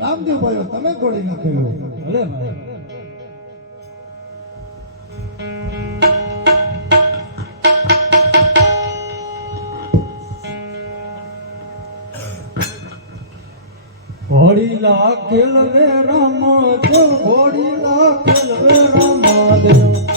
રામદેવ ભાઈઓ તમે ઘોડી નાખેલું ભલે ભાઈ ઘોડી લાખેલ વે રામદેવ ઘોડી લાખેલ વે રામદેવ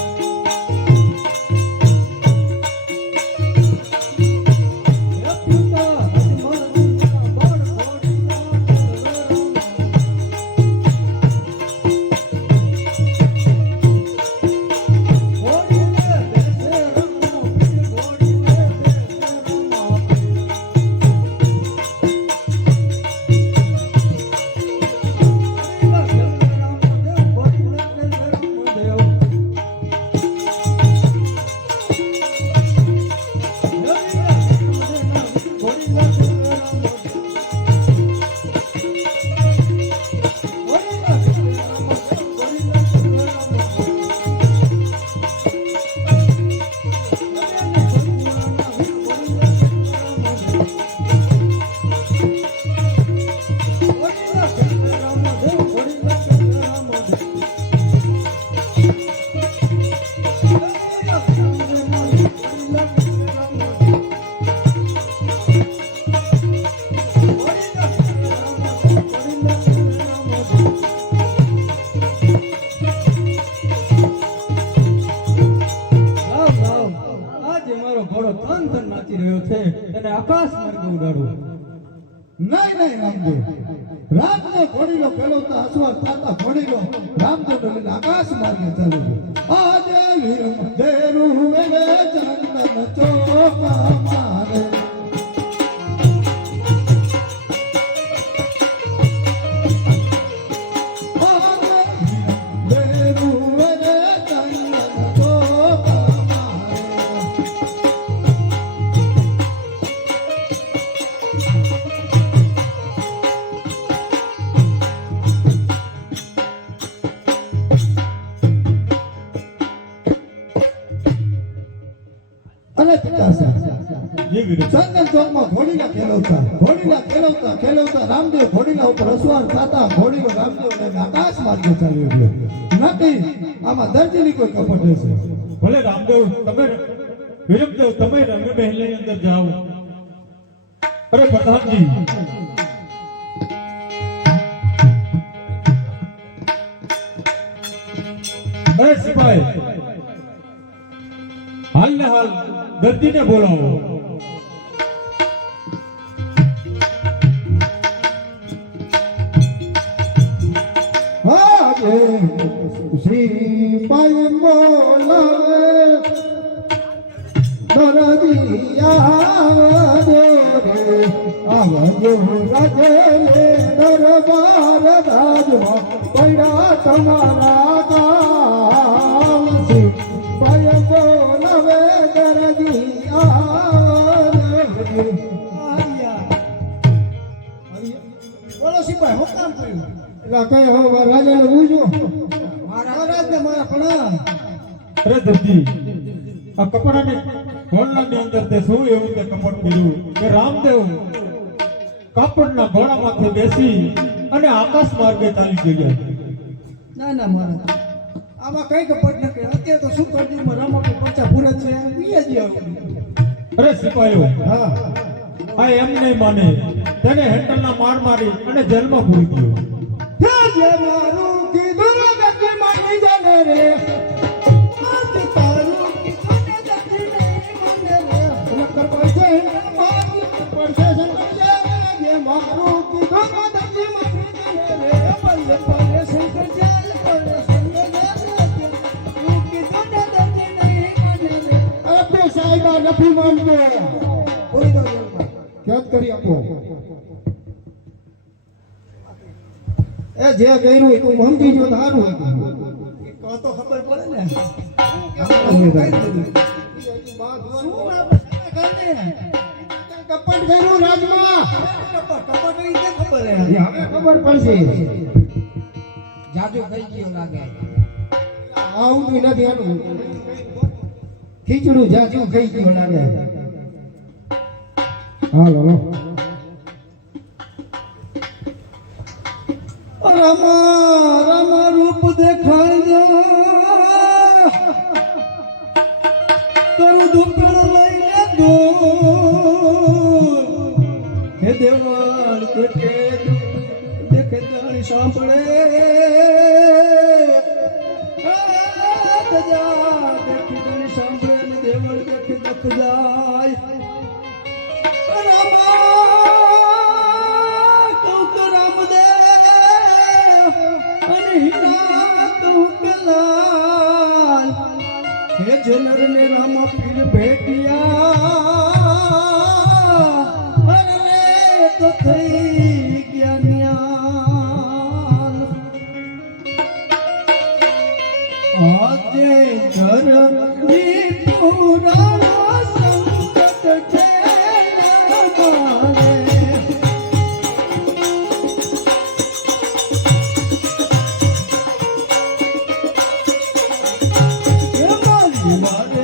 આકાશ માર્ગે ઉડાડો નહીં નહીં રામદેવ ઘોડીલો પેલો તો અસવાર થાતા ઘોડીલો રામદેવ લઈને આકાશ માર્ગે ચાલે આજે વીર દેરું વેલે ચંદન ચોકા મારે ચંદન ચોકમાં ઘોડીલા ખેલવતા રામદેવ ઘોડીલા ઉપર અસવાર થતા ઘોડીલો રામદેવ લઈને આકાશ માર્ગે ચાલ્યો ગયો નક્કી આમાં દર્દીની કોઈ કપટ રહેશે ભલે રામદેવ તમે વિરમદેવ તમે રંગ મહેલની અંદર જાઓ અરે પ્રધાનજી અરે સિપાહી હાલ ને હાલ દર્દીને બોલાવો શ્રી પાય બોલાવે આવજો રાજે દરબાર રાજમાં પૈડા તમારા કામ શ્રી પાય બોલાવે દરદી બોલો સિપાહી હું કામ કર્યું એટલે કઈ હવે રાજાને પૂછો ને મારા પણ અરે દરજી આ કપડાને ઘોડાની અંદર તે શું એવું તે કપડ કર્યું કે રામદેવ કાપડના ઘોડા માથે બેસી અને આકાશ માર્ગે ચાલી ગયા. ના ના મહારાજ આમાં કઈ કપટ નથી. અત્યારે તો શું કરતી રામાપી પચા પૂરા છે ઈ જ આવું. અરે સિપાહીઓ હા આ એમ નહીં માને તેને હેન્ડલના માર મારી અને જેલમાં પૂરી દીધો. જે મારું કીધું નથી માની જાને રે આજ તારું કીધું નથી માને રે નકર પડશે મારું પડશે શંકર જે મારું કીધું નથી માની જાને રે પલ્લે પલ્લે શંકર ચાલ પલ્લે શંકર તું કીધું નથી નહીં માને રે અબે સાહેબા નથી માનતો કોઈ દો યાદ કરી આપો. એ જે કર્યું એ તું સમજી જો તો સારું હતું. તો ખબર પડે ને શું કપટ કર્યું રાજમાં કપટ કરી કે ખબર હે હવે ખબર પડશે. જાજુ થઈ ગયો લાગે આવું નથી આનું ખીચડું જાજુ થઈ ગયો લાગે. હાલો રામા રામા રૂપ દેખાય કરું દુપણ લઈને દો હે દેવાળ દેખે દેખે તારી સાંભળે ગજા દેખી તારી સાંભળે ને દેવાળ દેખે દખ જાય जनर ने रामा पीर भेटिया अरे तो થઈ ગયા જ્ઞાન આજે ધરતી પુરા સંકટ છે મારે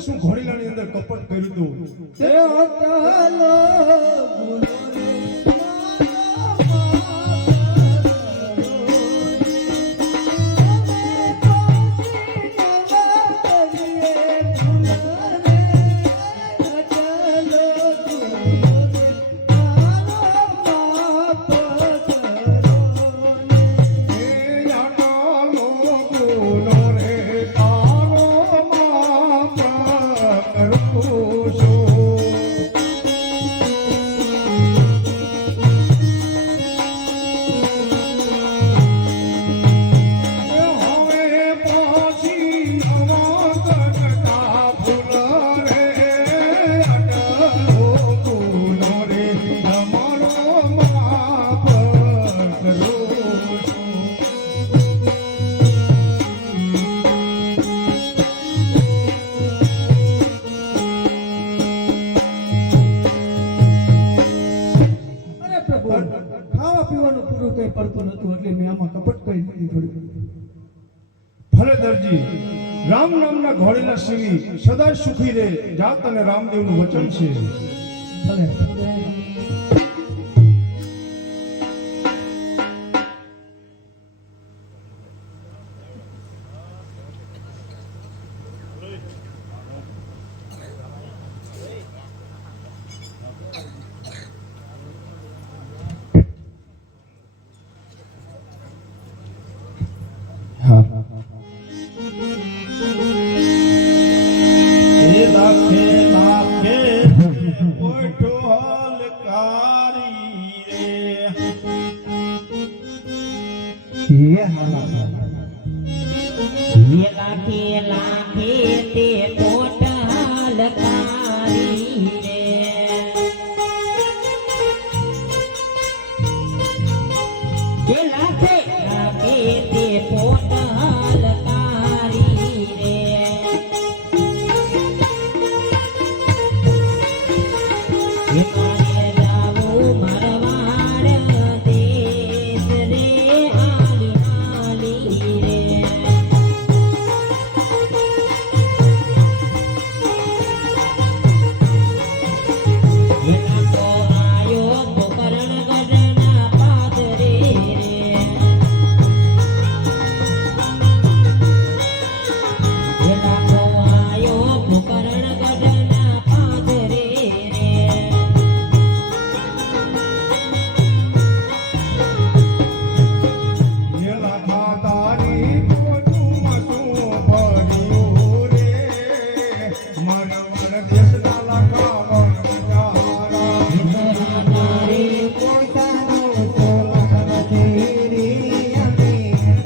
શું ઘોડીલાની અંદર કપટ કર્યું હતું તે ચાલો ગુરુ ખાવા પીવાનું પૂરું કઈ પડતું નતું એટલે મેં આમાં કપટ કરી દીધી થોડી. ભલે દરજી રામ નામના ઘોડીલા સિંહ સદા સુખી રહે જાત અને રામદેવનું વચન છે. ભલે એ લાખે લાખે ઓઠો હલકારી રે એ હાલા ये लाखे लाखे ते पोटाल कारी रे ये लाखे लाखे ते पोटाल कारी रे ये मारे जाऊ मरवाड़ देश रे आली आली रे એના તો આયો પોકરણ ગઢના પાદરે રે એના તો આયો પોકરણ ગઢના પાદરે રે એ લાખા તારી પોચુમાં શું ભર્યું રે મરવર દેશના લાખા વનજારા તારે પોતાનો સોલખ તેરી અમે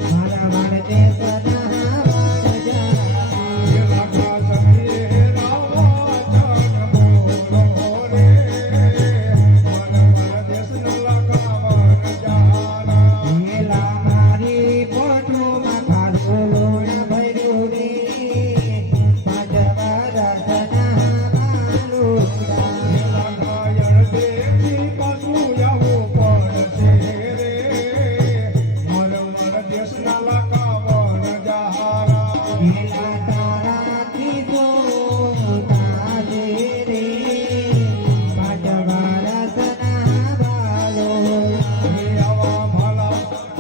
મારા વાડે સદા વાડ જા એ લાખા સમીએ રાવા ચરણ બોલો રે મરવર દેશના લાખા વનજારા મેલા મારી પોટુમાં ખાધો લોણ ભર્યું રે પાંચવા રસના માલુડા લાખાયણ દેવી પાછું આવવું પડશે રે મરવર દેશના લાખા વનજારા મેલા તારાથી જોતા રે પાંચવા રસના બાલો આવા ભાલા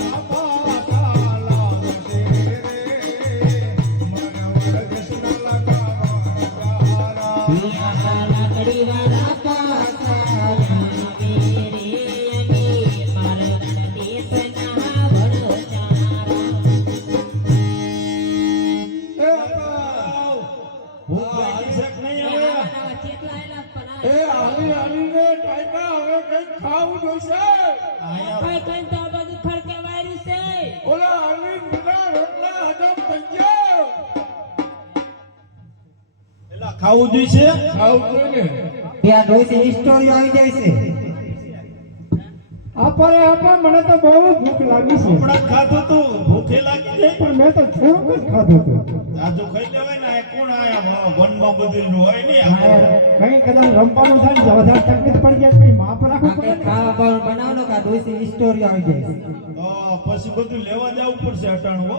આપા લાવશે રે મરવર દેશના લાખા વનજારા લાકડી વાળા પાસા મેરે અમે મારવાડ દેશના વડચારા એ આલી આલીને ટાઈપા હવે કઈ ખાવું જોઈશે ઓલા આલી બધા રોટલા હજમ થઈ ગયા એલા ખાવું જોઈશે ખાવું જોઈએ ને ત્યાં ડોસી સ્ટોરી આવી જાય છે આપા મને તો બહુ ભૂખ લાગી છે હમણાં ખાધું તું ભૂખે લાગી જાય પણ મેં તો થોડુંક જ ખાધું હતું આજુ ખાઈ લેવાય ને આ કોણ આયા વનમાં બધું હોય ને કઈ કદાચ રમવાનું થાય ને વધારે તકલીફ પડી જાય કઈ માપ રાખવું પડે ને. ખાવા બનાવનો કા ડોસી સ્ટોરી આવી જાય પછી બધું લેવા જવું પડશે અટાણું હો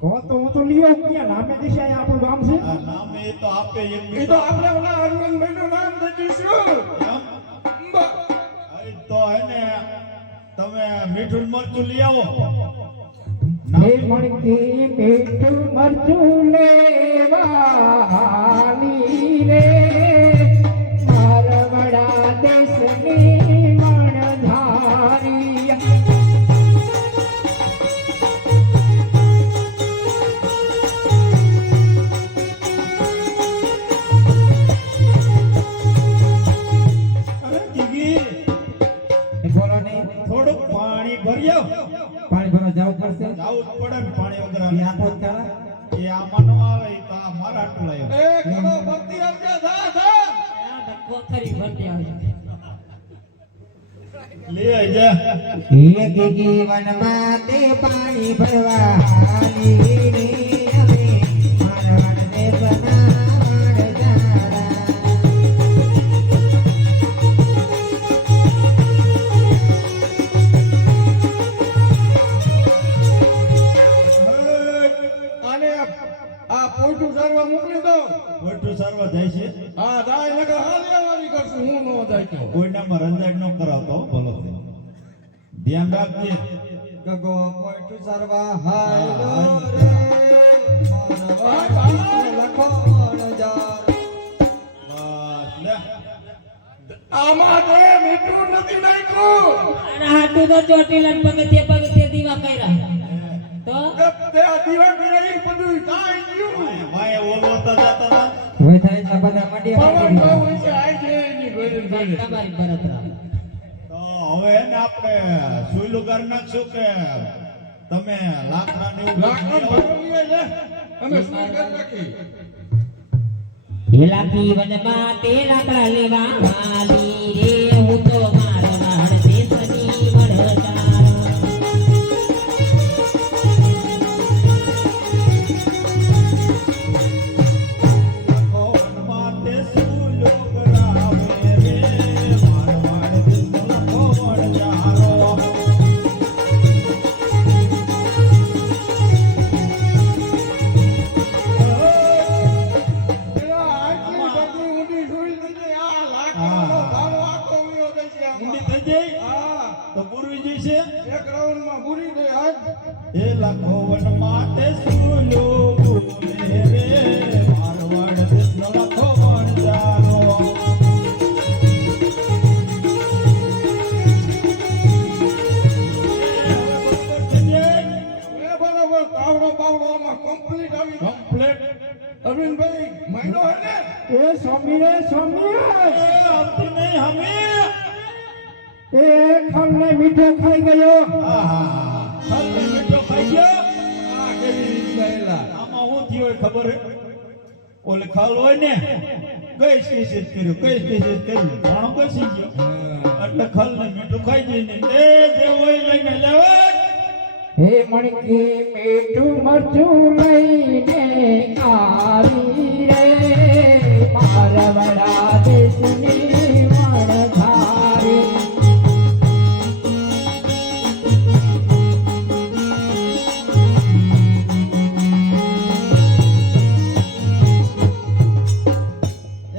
કહો તો હું તો લઈ આવું ક્યાં નામે દિશે અહીંયા આપણું ગામ છે આ નામ એ તો આપે એક એ તો આપણે ઓલા હનુમાનભાઈનું નામ દઈશું તો એને તમે મીઠું ને મરચું લઈ આવો હે મણકી મીઠું મરચું લેવાની રે મારવાડા દેશની મણધારી અરે જીગી બોલો ને થોડુંક પાણી ભર્યો પાણી ભરવા જવું પડશે જાવું જ પડે ને પાણી વગર એ આપો જ ખરા. એ આમાં ન આવે ઈ તો આ મારા આટલું લાવ્યો એ કરો ભક્તિ આપજે થા કોથરી ભરતી આવજો લે આજા ગીગી વનમાં તે પાણી ભરવા હાલી રે અમે મારવાડ દેશના મણધારા આને આ પોઈટું સારવા મોકલી દો મોટું સારવા જાય છે હા દાય નગર હાલિયાવાળી કરશું હું નો જાય તો કોઈનામાં રંજાડ ન કરાવતો હો, ભલો છે ધ્યાન રાખજે ગગો પોઈટું સરવા હાયલો રે, લખો મણજાર બસ લે આમાં તે મીઠું નથી નાખ્યું અને હાટું તો ચોટીલા પગથિયે દીવા કર્યા તો તે આ દીવા કરી બધું કાઈ ગયું વાય ઓલો તો જાતા હતા હવે થાય છે બધા મંડિયા પવન બહુ છે આઈ છે એની ગોળી ગોળી તમારી બરતરા તો હવે એને આપણે સુઈલું કરી નાખશું કે તમે લાકડા ને એવું લાકડા બધું લઈ ભરવી લે અમે શું કરી નાખી હેલાકી વનમાં તે લાકડા લેવા હાલી રે હું તો મારવાડ દેશની મણધારા આવો. માટે સુઈલું કરાવે રે મારવાડ દેશનો લખો વણજારો. પેલા આટલી બધી ઊંડી સુઈ દીધી આ લાકડાનો ધારો આખો ઉયો દે છે ઊંડી આમાં. થઈ જાય હા તો પૂરવી જશે એક રાઉન્ડમાં પૂરી દે આજ એ લખો વન માટે સુઈલું બોલે રે મારવાડ દેશનો લખો વણજારો. એ બરાબર તાવડો બાવડો આમાં કમ્પ્લીટ આવી ગયો. કમ્પ્લેટ અરવિંદભાઈ મહિનો હે ને એ સ્વામી આવતી નહીં હમી એ ખામને મીઠો ખાઈ ગયો ખાલી મીઠો ખાઈ ગયો આ કેવી રીત કરેલા આમાં શું થયું હોય ખબર હે ઓલે ખાલ હોય ને કઈ સ્પેશિયલ કર્યું ઘણો કઈ ગયો એટલે ખાલ ને મીઠું ખાઈ જઈને એ જે હોય લઈને લેવાય હે મણકી મીઠું મરચું લઈને આવી રે મારવાડા દેશની મણધારી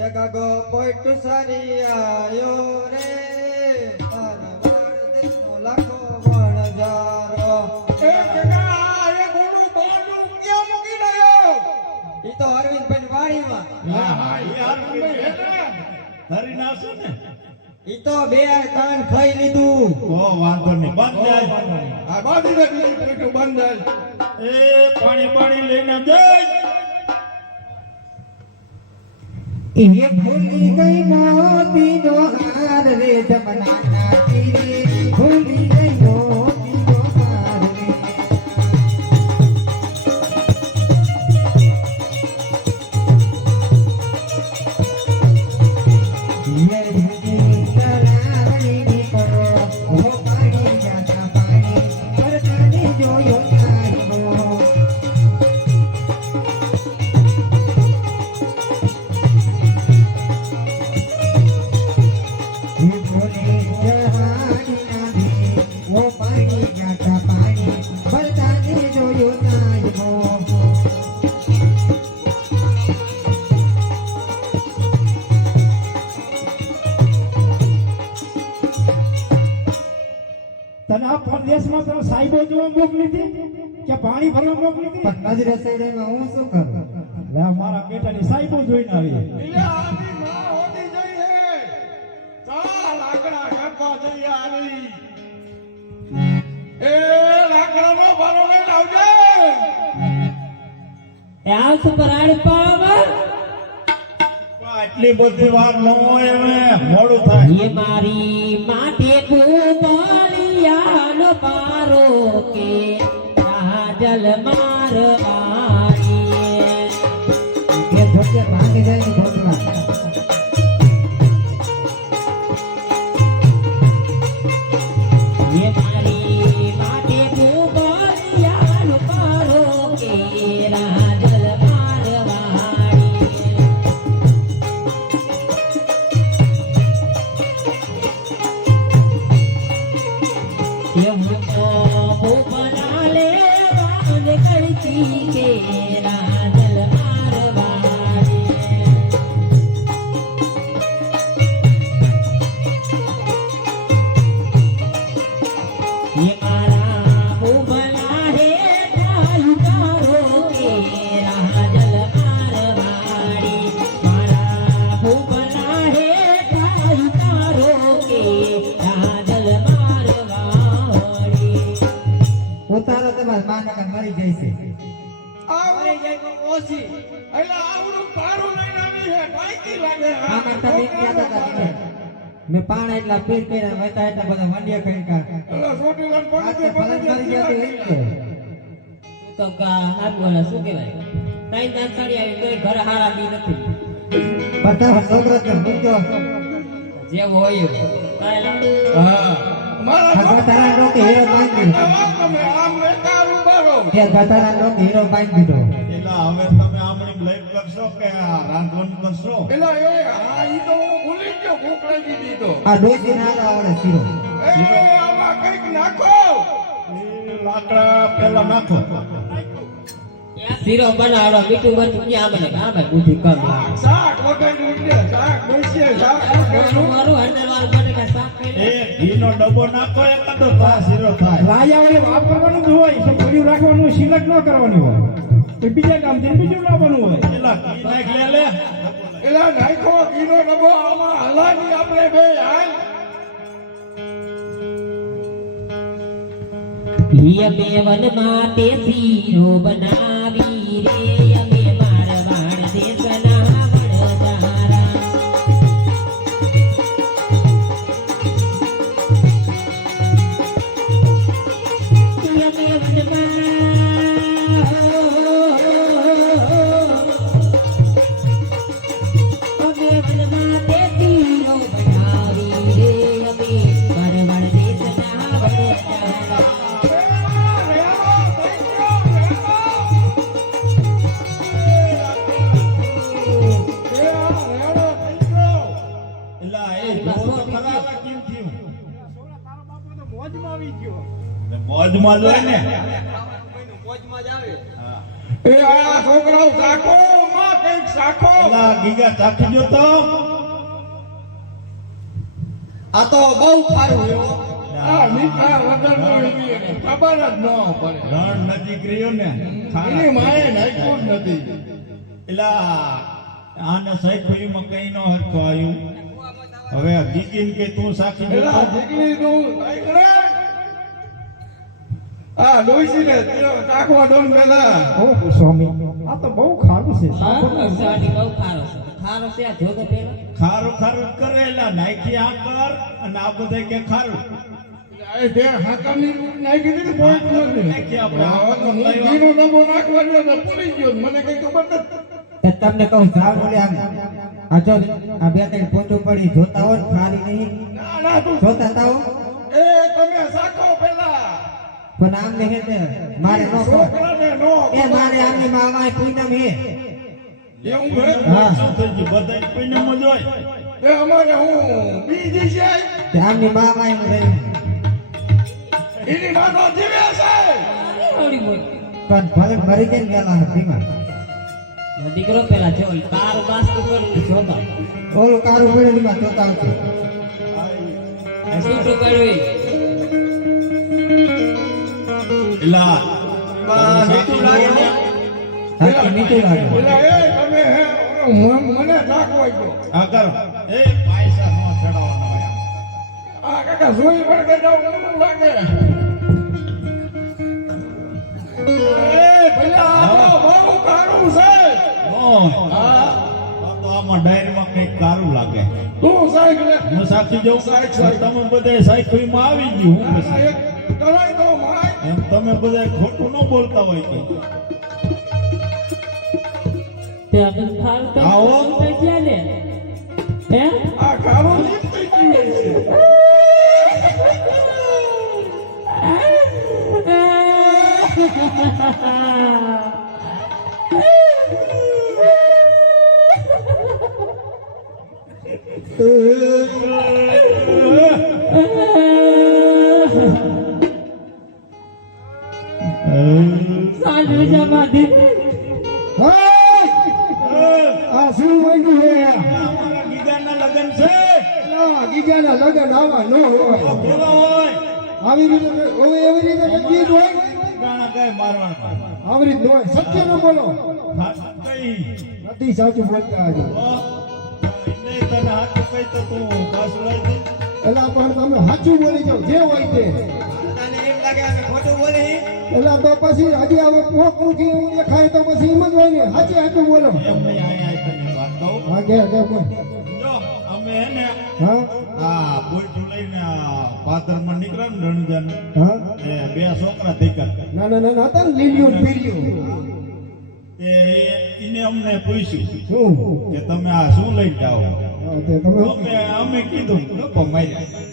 એક ગો પોઈટ સારી આયો રે મારવાડ દેશનો લખો વણજારો એ જગા એ ગોડું બોડું ક્યાં મૂકી દયો ઈ તો અરવિંદભાઈ વાડીમાં હા હા એ હારું હે કર્યું. ને ધરી નાખશો ને ઈ તો 2-3 ખાઈ લીધું ઓ વાંધો નહીં બંધ જાય આ બાંધી રાખી પેટું બંધ જાય એ પાણી લઈને જઈ એ ભૂલી ગઈ મોતી નો હાર રે જમનાના તીરે ભૂલી ગઈ મોતી નો હાર રે ये भूली तरावली नी करो ओ पानी जाता पानी परताने जोयो तारो પાણી જાતા પાણી બરસાને જોયો નાય તને આ પરદેશમાં તને સાહેબો જોવા મોકલી હતી કે પાણી ભરવા મોકલી હતી? પણ નજરે સૈડામાં હું શું કરું? લે મારા બેટાની સાહેબો જોઈને આવી. એટલે આની માં હોતી જઈ હે ચા લાકડા કાપવા જઈ આરી એ લાકડાનો ભારો લઈને આવજે એ આવશું પરાડ પાવર આટલી બધી વાર ન હોય હવે મોડું થાય. એ મારી માટે કુમારિયાનો પારો કે કાજલ મારવાડી કે ધોકે ભાંગી જાય ને ધોકલા. એ મારી માટે કુમારિયાનો પારો કે કાજલ મારવાડી એવું તો ભૂપના લેવાન કરતી કે રાજલ મારવાડી એ મારા ભૂપના હે ઠાલકારો કે રાજલ મારવાડી મારા ભૂપના હે ઠાલકારો કે રાજલ મારવાડી ઉતારો તમારા માનકા મરી જાય છે. એટલે આવડું પારું લઈને આવી હે ટાઈકી લાગે આમાં તમે એમ કહેતા હતા કે મેં પાણ એટલા પેટ કર્યા વતા એટલા બધા વંડિયા કરી કાઢ. એટલે છોટી લઈને આ પડી તો ફરજ કરી ગયા તો એમ કે તો કા હાથ બોલે શું કહેવાય તાઈ દાન સાડી આવી તોય ઘર હારા દી નથી બધા છોકરો તો મૂક્યો. જે હોય એવું કાંઈ લાગે હા મારા ગતારા રોકે હીરો બાંધી દીધો. તમે આમ વેકાર ઉભારો કે ગતારા રોકે હીરો બાંધી દીધો. એટલે હવે તમે આમણી લઈ કરશો કે આ રાંધવાનું કરશો? એટલે એ હા ઈ તો હું ભૂલી ગયો ભૂખ લાગી દીધી તો આ ડોસી ના આવડે શીરો. એ આમાં કંઈક નાખો એ લાકડા પેલા નાખો. શીરો બનાવડો મીઠું મરચું ક્યાં બને કાં ભાઈ બુદ્ધિ કમ શાક વગાડી ઉઠે શાક બેસીએ શાક વગાડ્યું. મારું હંડરવાલ બને કે શાક ખાઈ એ ઘીનો ડબ્બો નાખો એકાદો તો આ શીરો થાય. રાજા વડે વાપરવાનું જ હોય તો પડ્યું રાખવાનું સિલેક્ટ ન કરવાનું હોય તો બીજા કામ થી બીજું લાવવાનું હોય. પેલા ઘી નાખ લે એટલે નાખો ઘીનો ડબ્બો આમાં હલાવી આપણે બે હાલ અમે વન માટે શીરો બનાવી રે અમે મારવાડ દેશના વડદારા અમે વનમાં તે શીરો બનાવી રે અમે મારવાડ દેશના વડદારા એલા એ જોવો તો ખરા આ કેમ થયું? મોજમાં આવી ગયો. એટલે મોજમાં જ હોય ને. હા. એ આ છોકરાઓ શાખો માં કંઈક શાખો એલા ગીગા ચાખી જો તો. આ તો બહુ સારું એવો. આ મીઠા વગરનો એની ખબર જ ન પડે રણ નજીક રહ્યો ને એની માએ નાખ્યું જ નથી એલા આને સૈખોઈમાં કઈ નો હરખો આવ્યું. હવે આ ગીગીને કે તું સાખી જો એલા તો. જીગલી નું આ ડોસીને ચાખવા દો ને પેલા ઓહો સ્વામી આ તો બહુ ખારું છે. હા, સાડી બહુ ખારો છે. ખારો છે આ જોતો પેલા. ખારું ખારું કરે એલા નાખી આ કર અને આ બધા કે ખારું એ બે હાકાની નાખી દીધી પોઈન્ટ નથી નાખી આપણે હા, આ તો હું લઈ ઘીનો ડબ્બો નાખવા ગયો ને ભૂલી ગયો મને કઈ ખબર નથી તે તમને કહું જાવ બોલે આમ આ જો આ બે ત્રણ પોચું પડી જોતા હો ને ખાલી નહીં ના ના તું જોતા તાઓ એ તમે શાખો પેલા પણ આમને હે તે મારે નો કહો. છોકરાને નો એ મારે આમની માવા પૂનમ હે. એવું હે હા શું થઈ ગયું બધા કોઈને મજ હોય એ અમારે હું બીજી છે તે આમની માવા એમ રહી એની માનો જીવે છે આવડી બોલ. પણ ભલે મરી જાય ને ગયેલા બીમાર. દીકરો પેલા જો કાર બાસ્તુ કરી જોતા ઓલું કારું પડ્યું એમાં જોતા આવતું. શું શું કર્યું એલા બા મીઠું લાગે હો. સાચું મીઠું લાગે. પેલા એ તમે હે મને નાખવા ગયો આ કરો એ પૈસા નો ચડાવવાનો હોય આ કાકા જોઈ પડે જાવ મને લાગે એ ભલા આ બહુ કારું છે હા તો આમાં ડાયરીમાં કઈક કારું લાગે તું સાહેબ લે હું સાચી જઉં તમે બધા સાયકલીમાં આવી ગયું હું પછી કરાઈ દો માય એમ તમે બધા ખોટું ન બોલતા હોય કે તે આપણે ફાલતુ આવો. થઈ ગયા લે હે આ કારું જીતી ગયું છે સાંજુ જમાડી આ શું માંગ્યું હે અમારા ગીગાના લગ્ન છે ગીગાના લગન આવા ન હોય તો કેવા હોય આવી રીતે હવે એવી રીતે ગીત હોય ગાણા ગાય મારવાના આવી રીતે ન હોય સત્ય ન બોલો કઈ નથી સાચું બોલતા આજે નહીં તને હાથ કઈ તો તું પાછું લઈ દે એલા પણ તમે સાચું બોલી જાઓ જે હોય તે તને એમ લાગે અમે ખોટું બોલી એલા તો પછી હજી હવે પોક મૂકી એવું દેખાય તો પછી એમ જ હોય ને સાચે સાચું બોલો એમ નહીં આય તને વાત કહું હા કે બોલ જો અમે હે ને હા આ બોઈઠું લઈને પાદરમાં નીકળ્યા ને રણજન હા એ બે છોકરા દીકરા ના ના ના હતા ને લીલિયો ને પીલિયો એને અમને પૂછ્યું શું કે તમે આ શું લઈને જાઓ હા, તે તમે અમે કીધું ગપ્પા માર્યા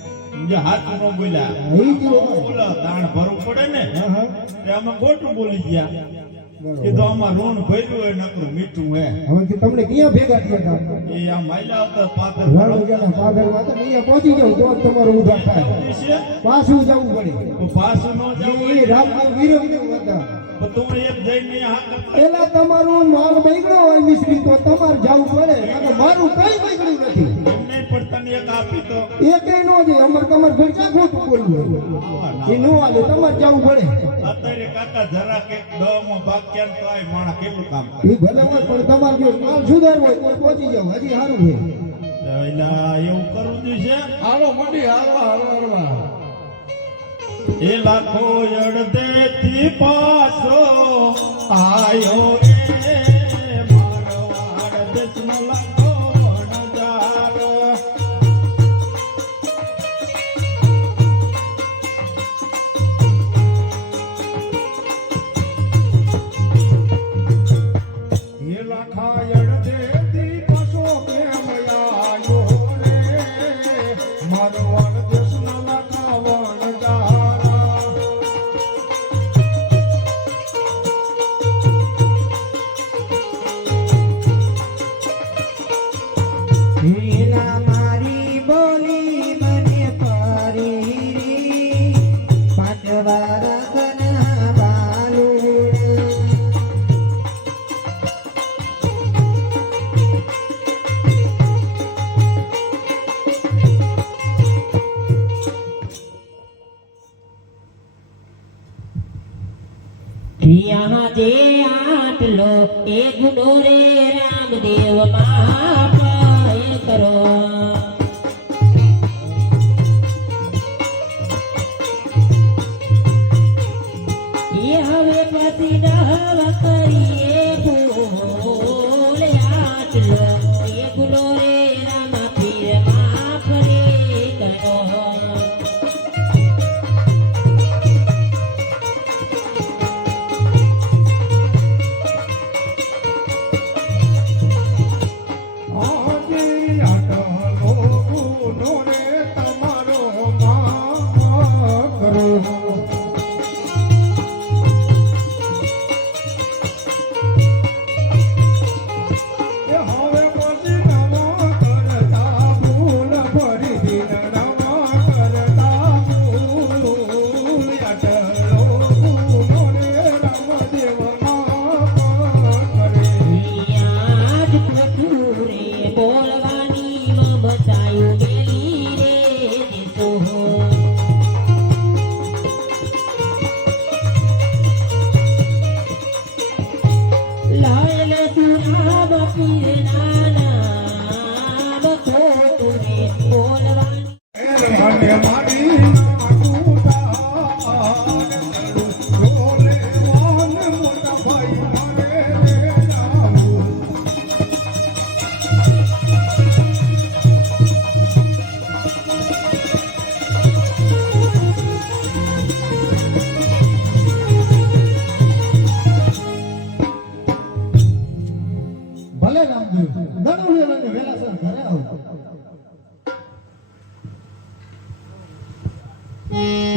જે હાથ ન બોલ્યા ઈ જ હોય. બોલો દાણ ભરવું પડે ને હા હા તે અમે ખોટું બોલી ગયા બરોબર. કીધું આમાં ઋણ ભર્યું હોય નકરું મીઠું હે હવે કે તમને ક્યાં ભેગા થયા હતા એ આ માયલા હતા પાદર રણુજાના પાદરમાં તો અહીંયા પહોંચી જાવ તો જ તમારું ઉધાર થાય છે પાછું જવું પડે તો પાછું ન જવું એ રામના વીરો હતા તો તું એક જઈને હાથ પેલા તમારું માલ બગડ્યો હોય મિશ્રી તો તમારે જવું પડે અને મારું કઈ બગડ્યું નથી એમને પણ તને એક આપી તો એ કઈ નો છે અમારે તમારે ઘર ક્યાં ખોટું બોલવું હોય એ નો હાલે તમારે જવું પડે અત્યારે કાકા જરા કે દવામાં ભાગ ક્યાં તો આય માણા કેટલું કામ કરે એ ભલે હોય પણ તમારે જો માલ સુધાર હોય તો પહોંચી જાવ હજી સારું હોય એલા એવું કરવું જોઈએ હાલો મંડી હાલવા હાલવા એ લાખો અડધેથી પાછો આયો રે મારવાડ દેશનો લાખો વણજારો એ લાખાયણ દેતી પાછો કેમ આયો રે મારવાડ દેશના લાખા વણજારા હીરા મારી બોલી મને પરી પાંચ વારસના બાલુડા यहाँ जे आटलो ए गुनो रे रामदेव माप ए करो ये हवे पति डहव करिए फूल आटलो ए गुनो रे राम पीर माप रे करो આજે આટલો ગુનો રે તમારો માફ કરો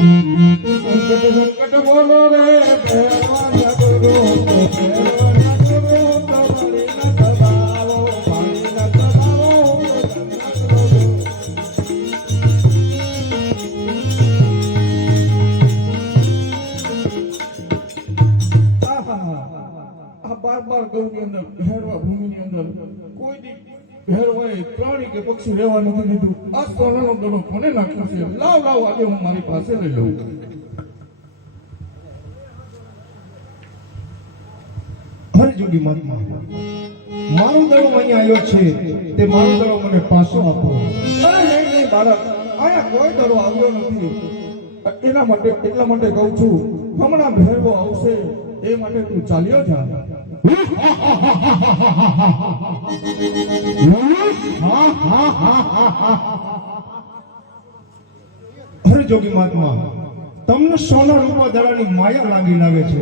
સંકટ બોલો રે ભેરવાના ગુરુ તો ભેરવાના ગુરુ તો પાણી ન દબાવો પાણી ન દબાવો આ બાર ગૌની અંદર ભેરવા ભૂમિની અંદર કોઈ દી ભેરવાએ પ્રાણી કે પક્ષી રહેવા નથી દીધું. આ સોનાનો દડો કોને નાખ્યો છે? લાવ આજે હું મારી પાસે લઈ લઉં. હરજોગી મહાત્મા, મારો દડો અહીંયા આવ્યો છે, તે મારો દડો મને પાછો આપો. અરે નહીં બાળક, અહીંયા કોઈ દડો આવ્યો નથી. એટલા માટે કહું છું, હમણાં ભેરવો આવશે એ માટે તું ચાલ્યો જા. હરજોગી મહાત્મા, તમને સોના રૂપા દડાની માયા લાગે છે.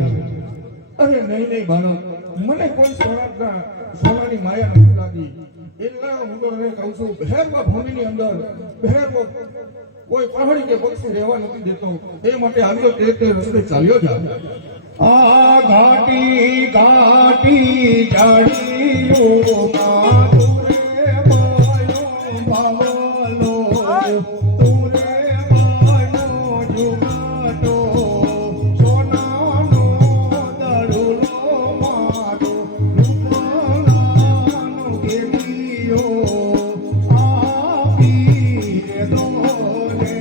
અરે નહીં બાળક, મને કોઈ સોનાની માયા નથી લાગી. એટલે હું તો તને કહું છું, ભેરવા ભૂમિની અંદર ભેરવો કોઈ પહાડી કે પક્ષી રહેવા નથી દેતો. એ માટે આવ્યો તે રસ્તે ચાલ્યો જા. આ ઘાટી ઘાટી જાડીઓ માતુરે બાયો બાવલો તુરે બાયો જુગાટો સોનાનો દડુલો મારો રૂપલાનો ગેલિયો આપી રે દોલે.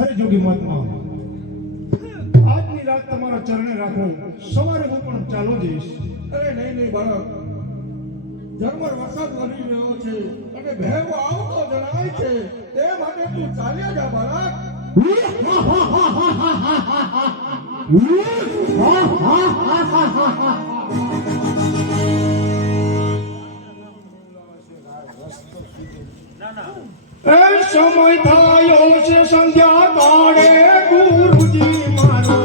હરજોગી મહાત્મા, આજની રાત તમારા ચરણે રાખો, સવારે હું પણ ચાલો જઈશ. અરે નહીં બાળક, ઝરમર વરસાદ વધી રહ્યો છે અને ભેરવો આવતો જણાય છે, તે માટે તું ચાલ્યા જા બાળક. એ સમય થયો છે સંધ્યા કાળે ગુરુજી મારો,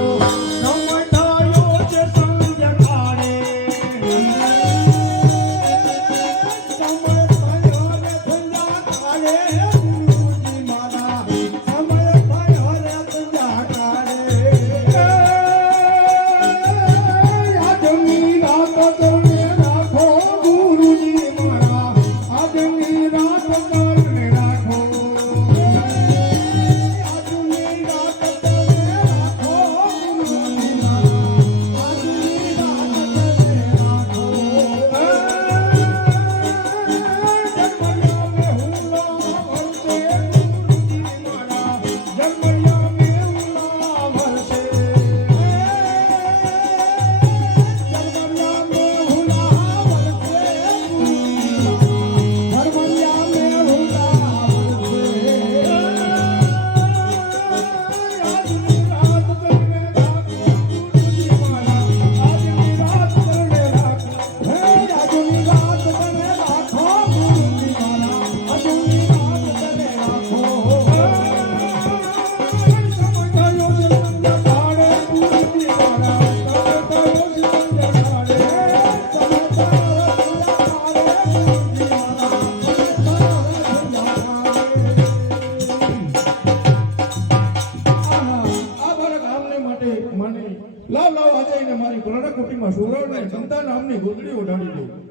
સમય થયો છે સંધ્યા કાળે. સમય થયો રે સંધ્યા કાળે ગુરુજી મારા, સમય થયો રે સંધ્યા કાળે. આજની રાત તમને રાખો ગુરુજી મારા, આજની રાત તમને રાખો. મમતા નામની ગોદડી ઓઢાડી દઉં.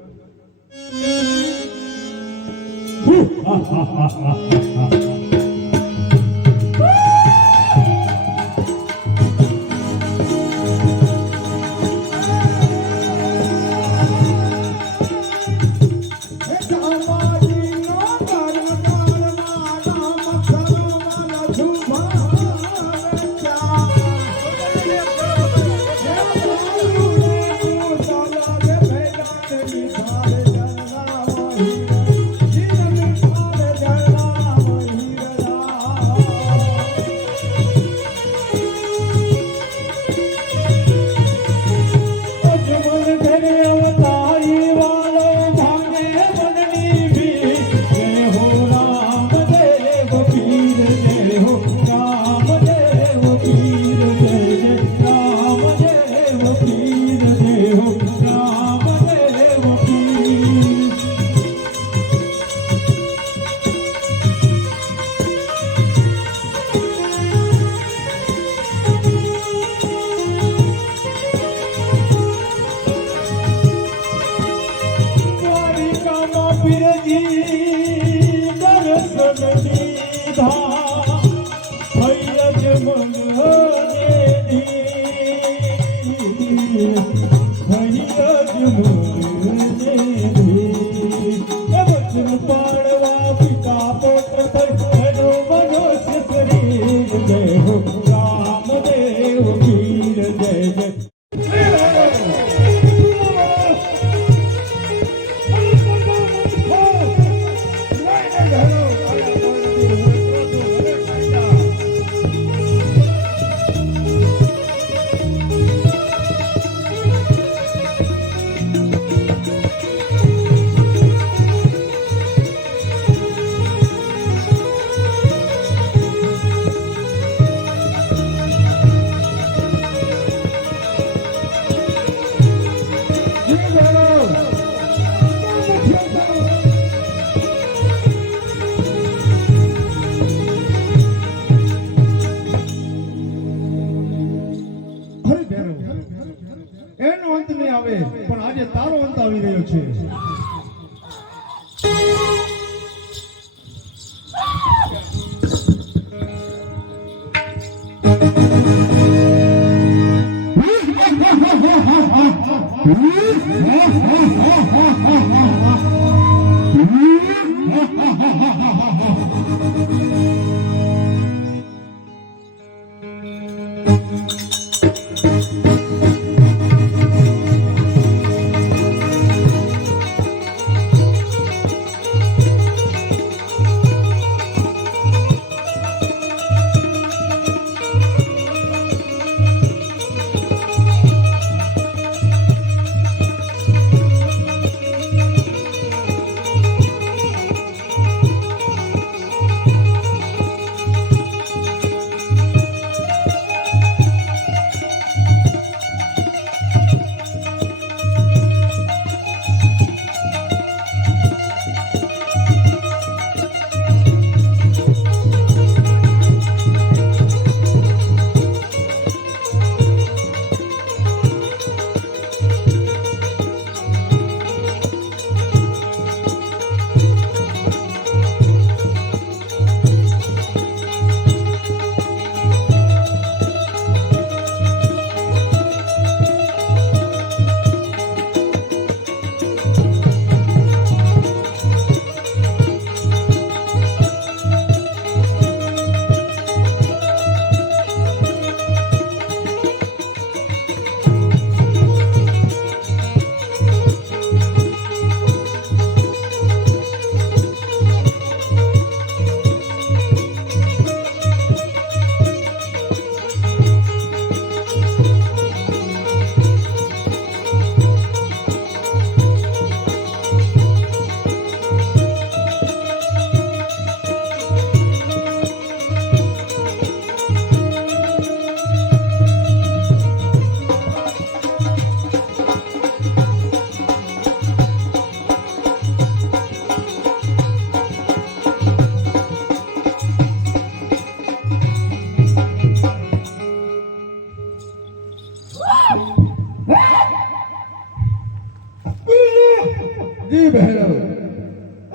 ભૈરવ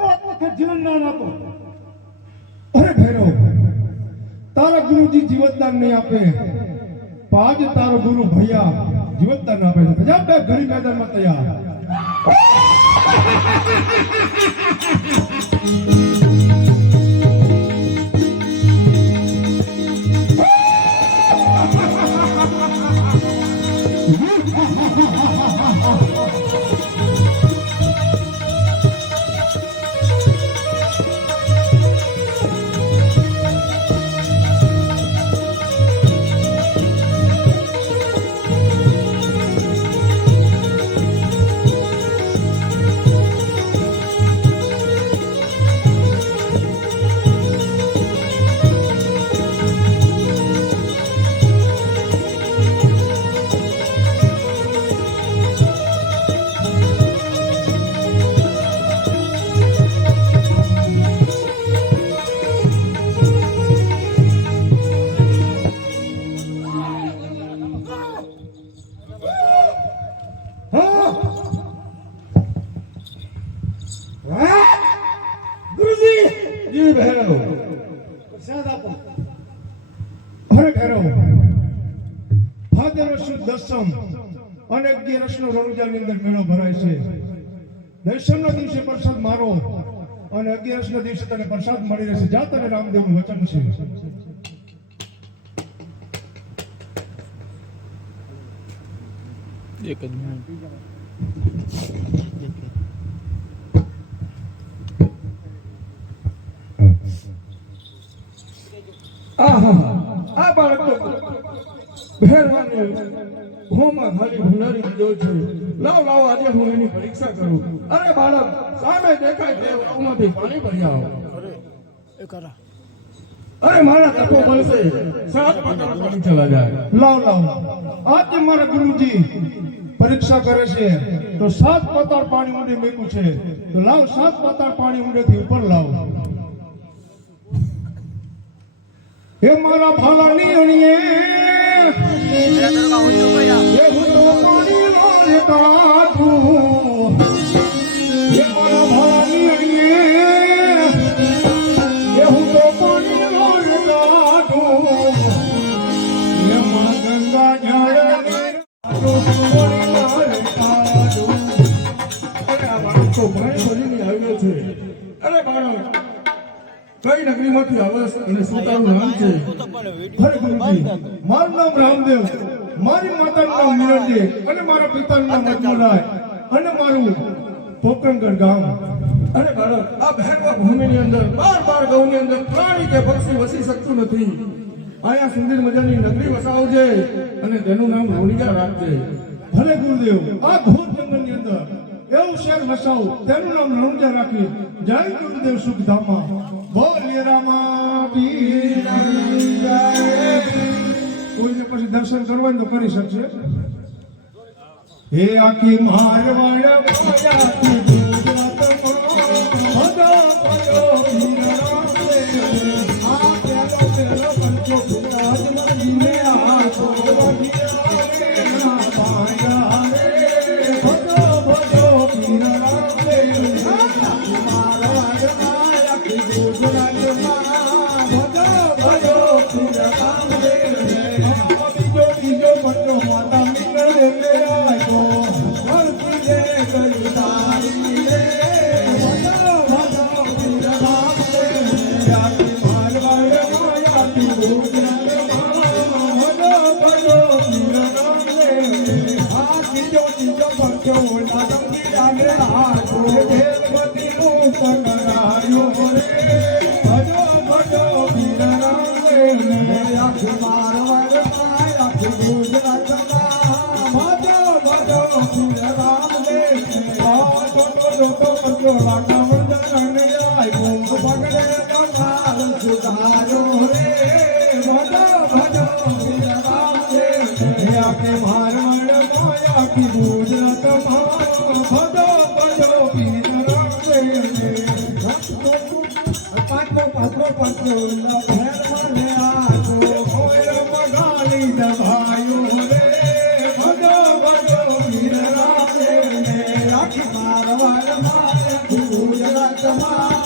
એક વખત જીવન દાન આપો. અરે ભૈરવ, તારા ગુરુજી જીવતદાન નહીં આપે, તો આજે તારો ગુરુ ભૈયા જીવતદાન આપે છે. જા બે ઘડી મેદાનમાં તૈયાર. જી ભૈરવ પ્રસાદ આપો. અરે ભૈરવ, ભાદરવા સુદ દસમ અને 11 નો રણુજાની અંદર મેળો ભરાય છે. દસમના દિવસે પ્રસાદ મારો અને 11ના દિવસે તને પ્રસાદ મળી રહેશે. જા, તને રામદેવનું વચન છે. આ બાળક તો ભેરવાની હોમાં ખાલી ભૂલારી દીધો છે. લાવ લાવ આજે હું એની પરીક્ષા કરું. અરે બાળક, સામે દેખાય તે વાવમાંથી પાણી ભરી આવો. અરે મારા તકો મળશે, 7 પતાળ પાણી ચલા જાય. લાવ લાવ, આજે મારા ગુરુજી પરીક્ષા કરે છે તો 7 પતાળ પાણી ઊંડે મેકું છે. તો લાવ, 7 પતાળ પાણી ઊંડેથી ઉપર લાવ. એ મારા ભાલાની અણીએ એ હું તો પાણી નો કાઢું. એ મારા ભાલાની અણીએ એ હું તો પાણી નો કાઢું. એ માં ગંગા જળ તો પાણી ભરીને આવ્યો છે. અરે બાળક, કઈ નગરીમાંથી આવસ અને શું તારું નામ છે? હરે ગુરુજી, મારું નામ રામદેવ, મારી માતાનું નામ મિનરજી અને મારા પિતાનું નામ મજમુરાય અને મારું પોકરણગઢ ગામ. અરે બાળક, આ ભેરવા ભૂમિની અંદર 12 ગૌની અંદર પ્રાણી કે પક્ષી વસી શકતું નથી. આયા સુંદર મજાની નગરી વસાવજે અને તેનું નામ રણુજા રાખજે. ભલે ગુરુદેવ, આ ઘોર જંગલની અંદર એવું શહેર વસાવું, તેનું નામ રણુજા રાખી. જય ગુરુદેવ સુખધામા. બોલીએ રામા પીરની જય. કોઈને પછી દર્શન કરવા તો કરી શકશે. હે આખી મારવાડ માયાથી ગુજરાતમાં બધા પદો પીરરાવે. આ પેલો પંચો ગુજરાતમાં જીવે આ સોરવાડી આવે ના પાયા રે. ભજો ભજો પીરરાવે. આખી મારવાડ માયાથી ગુજરાતમાં ભજો ભજો પીરરાવે. બીજો પંચો માતા મિત્ર રે આવ્યો. મારવાડ જગમાં